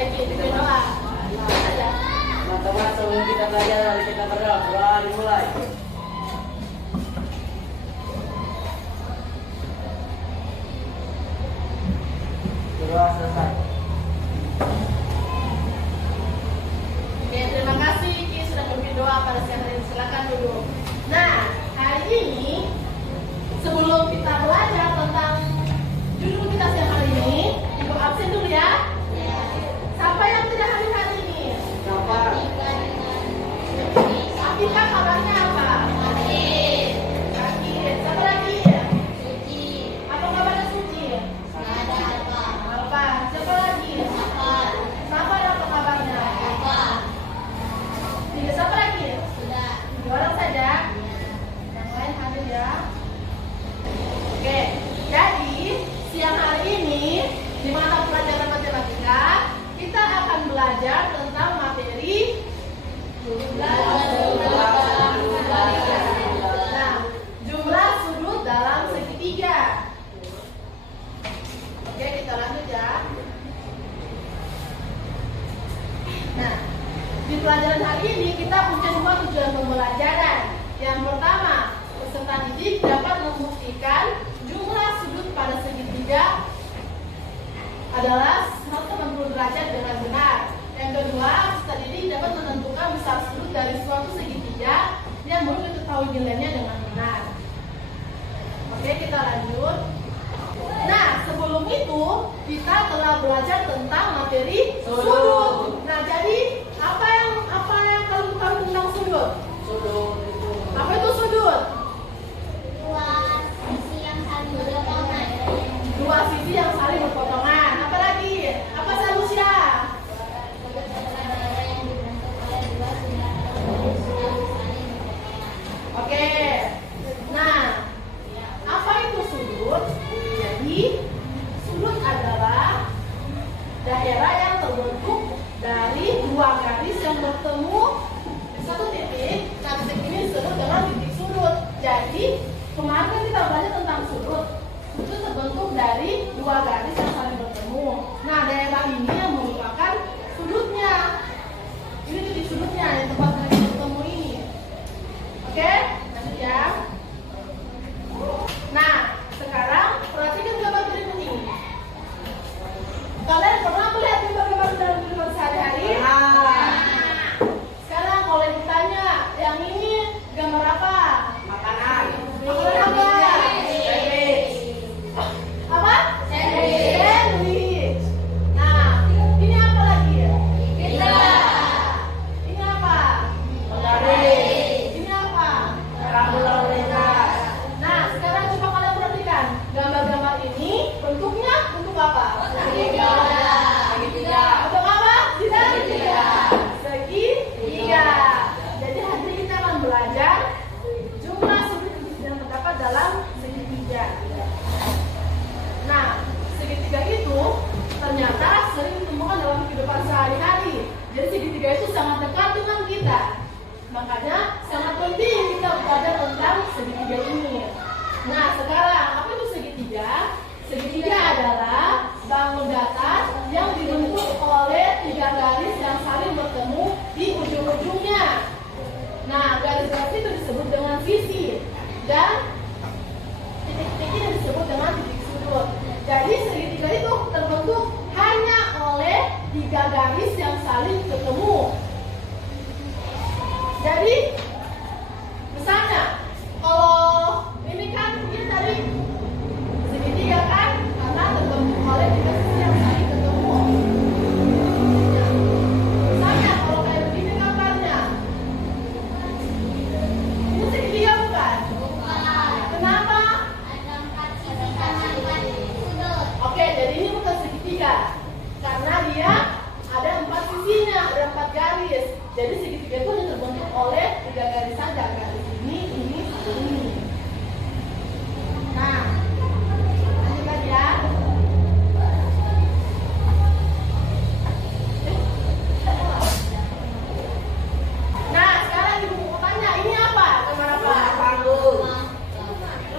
Bikin doa. Teman-teman, sebelum kita belajar, mari kita berdoa. Doa dimulai. Doa selesai. Oke, terima kasih Ki sudah memimpin doa pada siang hari ini. Silakan duduk. Nah, hari ini sebelum kita belajar tentang judul kita siang hari ini, Ibu absen dulu ya. Siapa yang tidak hadir hari ini? Siapa? Afika, kabarnya apa? Sakit. Siapa lagi? Apa kabarnya Suci? Apa? Siapa lagi? Siapa apa kabarnya? Tidak, siapa lagi? Dua orang saja. Yang lain hadir ya. Oke, jadi siang hari ini di mata pelajaran matematika kita akan belajar tentang materi jumlah sudut dalam segitiga. Oke, kita lanjut ya. Nah, di pelajaran hari ini kita punya dua tujuan pembelajaran. Yang pertama, peserta didik dapat membuktikan jumlah sudut pada segitiga adalah 180 derajat dengan benar. Yang kedua, peserta didik dapat menentukan besar sudut dari suatu segitiga yang belum diketahui nilainya dengan benar. Oke, kita lanjut. Nah, sebelum itu kita telah belajar tentang materi sudut. Nah, jadi apa yang kalian tahu tentang sudut? Sudut itu. Apa itu sudut? Dua sisi yang saling berpotongan. Apa lagi? Apa Salusia? Oke. Nah, apa itu sudut? Jadi, sudut adalah daerah yang terbentuk dari dua garis yang bertemu di satu titik. Nah, titik ini disebut dengan titik sudut. Jadi, kemarin kan kita belajar tentang sudut. Sudut terbentuk dari dua garis yang saling bertemu. Nah, daerah ini yang merupakan sudutnya. Ini titik sudutnya, di tempat mereka bertemu ini. Oke, lanjut ya. Nah, sekarang perhatikan gambar berikut ini. Kalian pernah melihat gambar-gambar dalam kehidupan sehari-hari? Sekarang kalau ibu tanya, yang ini gambar apa? Makanan. Makanan apa? Apa? Sandwich. Nah, ini apa lagi? Pizza. Ini apa? Ini apa? Rambut lalu lintas. Nah, sekarang coba kalian perhatikan gambar-gambar ini bentuknya bentuk apa? Segitiga. Bentuk apa? Segitiga. Segitiga. Jadi hari ini kita akan belajar jumlah sudut yang terdapat dalam segitiga. Nah, segitiga itu ternyata sering ditemukan dalam kehidupan sehari-hari. Jadi segitiga itu sangat dekat dengan kita. Makanya sangat penting kita belajar tentang segitiga ini. Nah, sekarang apa itu segitiga? Segitiga adalah bangun datar yang dibentuk oleh tiga garis yang saling bertemu di ujung-ujungnya. Nah, garis-garis itu disebut dengan sisi dan titik-titik ini disebut dengan titik sudut. Jadi segitiga itu terbentuk hanya oleh tiga garis yang saling ketemu. Jadi misalnya kalau ini kan ini tadi segitiga kan karena terbentuk oleh tiga sisi yang saling ketemu. Nah, misalnya kalau kayak begini gambarnya, ini segitiga bukan? Kenapa? Oke, jadi ini bukan segitiga karena dia ada 4 sisinya, ada 4 garis. Jadi segitiga itu hanya terbentuk oleh 3 garis saja, garis ini, ini. Nah, lanjut lagi ya. Nah, sekarang ibu mau tanya, ini apa? Gambar apa?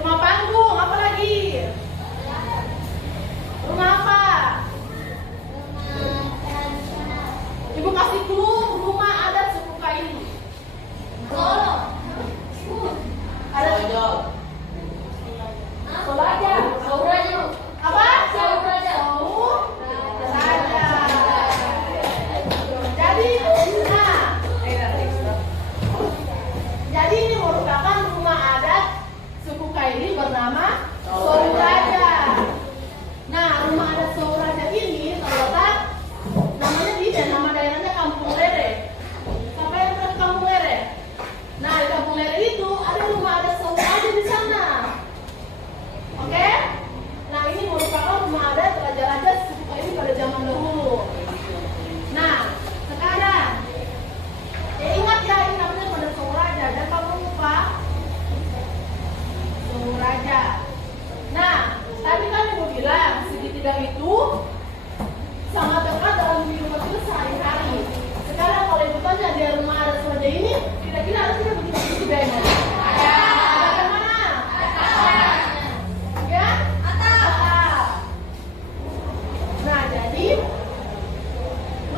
Rumah panggung, apa lagi? Rumah apa? segitiga itu sangat dekat dalam kehidupan kita sehari-hari. Sekarang kalau ibu tanya di rumah ada semuanya ini, kira-kira ada tidak begitu segitiganya? Ada. Ada mana? Atas. Ya? Atas. Nah, jadi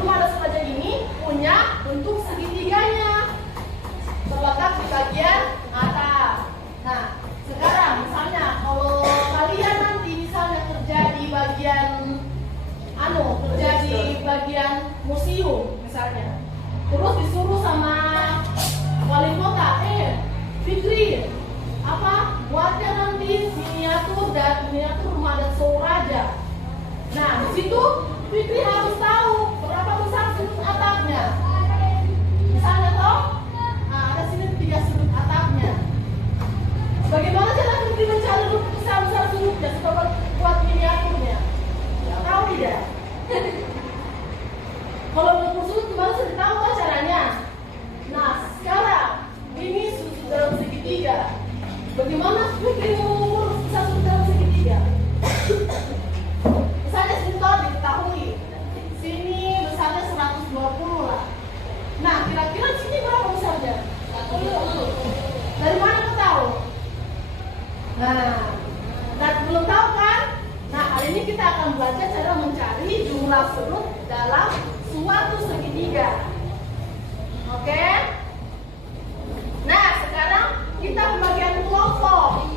rumah ada semuanya ini punya bentuk segitiganya, terletak di bagian atas. Nah, sekarang misalnya kalau kalian nanti misalnya kerja di bagian kerja di bagian museum misalnya, terus disuruh sama wali kota, Fikri, buatnya nanti miniatur rumah adat Suraja. Nah, di situ Fikri harus tahu berapa besar sudut atapnya. Misalnya toh, ada sini 3 sudut atapnya. Bagaimana cara Fikri mencari besar sudutnya supaya buat miniaturnya? Tahu tidak? Kalau mengukur sudut gimana sih tahu kan caranya? Nah, sekarang ini sudut dalam segitiga. Bagaimana Fikri mengukur besar sudut dalam segitiga? Misalnya sini tahu diketahui. Sini besarnya 120 lah. Nah, kira-kira sini berapa besarnya? 120. Dari mana kau tahu? Nah, belum tahu kan? Nah, hari ini kita akan belajar cara mencari jumlah sudut dalam suatu segitiga. Oke? Nah, sekarang kita pembagian kelompok.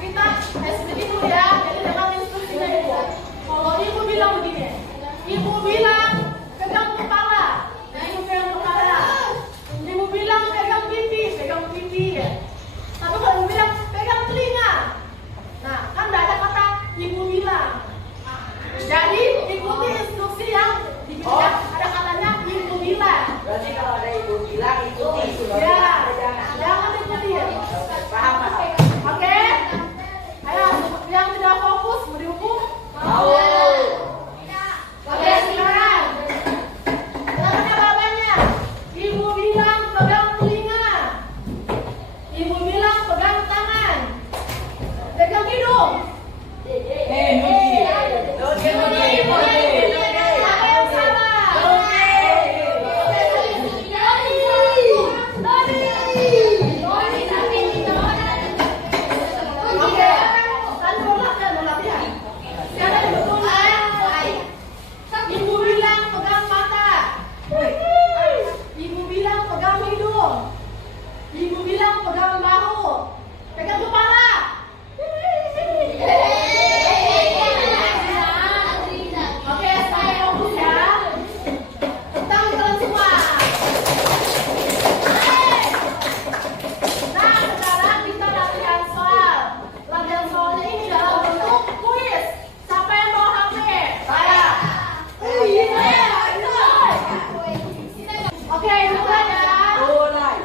Kita sedikit dulu ya. Jadi jangan instruksinya itu. Kalau ibu bilang begini, ibu bilang pegang kepala, ibu pegang kepala. Ibu bilang pegang pipi ya. Tapi kalau ibu bilang pegang telinga, nah kan tidak ada kata ibu bilang. Jadi ikuti instruksi yang dibilang ada katanya ibu bilang. Berarti kalau ada ibu bilang ikuti. Ya, jangan ikuti ya. Paham Pak? Oke? Ayo, yang tidak fokus mau dihukum? Mau. Oke, sekarang. Sekarang jawabannya. Ibu bilang pegang telinga. Ibu bilang pegang tangan. Pegang hidung. Apa yang salah? Oke, kan mau latihan. Sekarang dibetulkan. Ibu bilang pegang mata. Ibu bilang pegang hidung. Ibu bilang pegang bahu. Pegang kepala. Oke, saya fokus ya. Tentang kalian semua. Nah, sekarang kita latihan soal. Latihan soalnya ini dalam bentuk kuis. Siapa yang bawa HP? Saya. Oke, mulai ya. Mulai.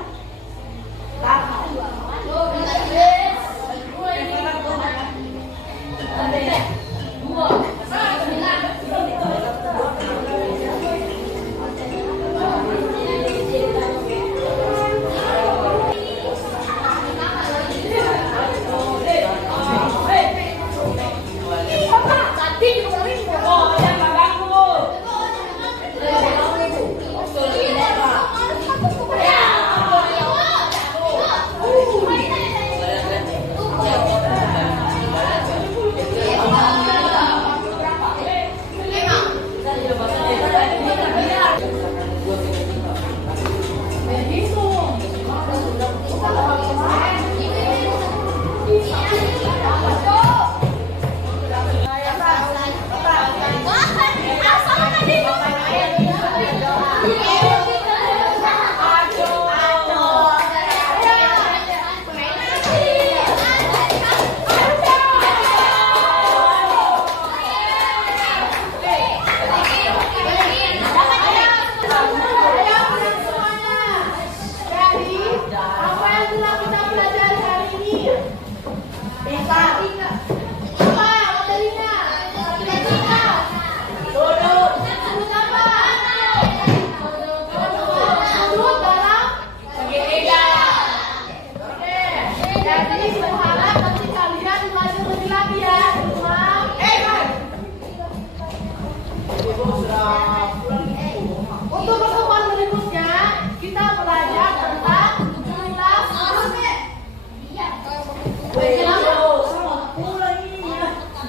Untuk pertemuan berikutnya kita belajar tentang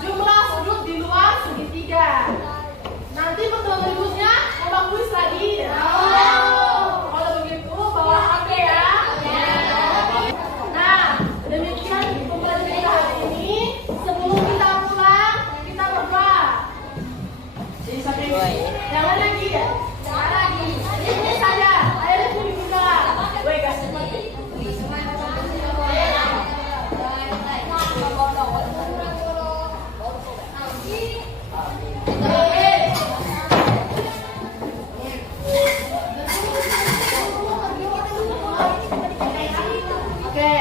jumlah sudut di luar segitiga. Nanti pertemuan berikutnya mau kuis lagi. Kalau begitu bawa HP ya. Nah, demikian pembelajaran kita hari ini. Sebelum kita pulang, kita berdoa. Jangan lagi ya. Ini saja. Ayo dulu juga. Oke.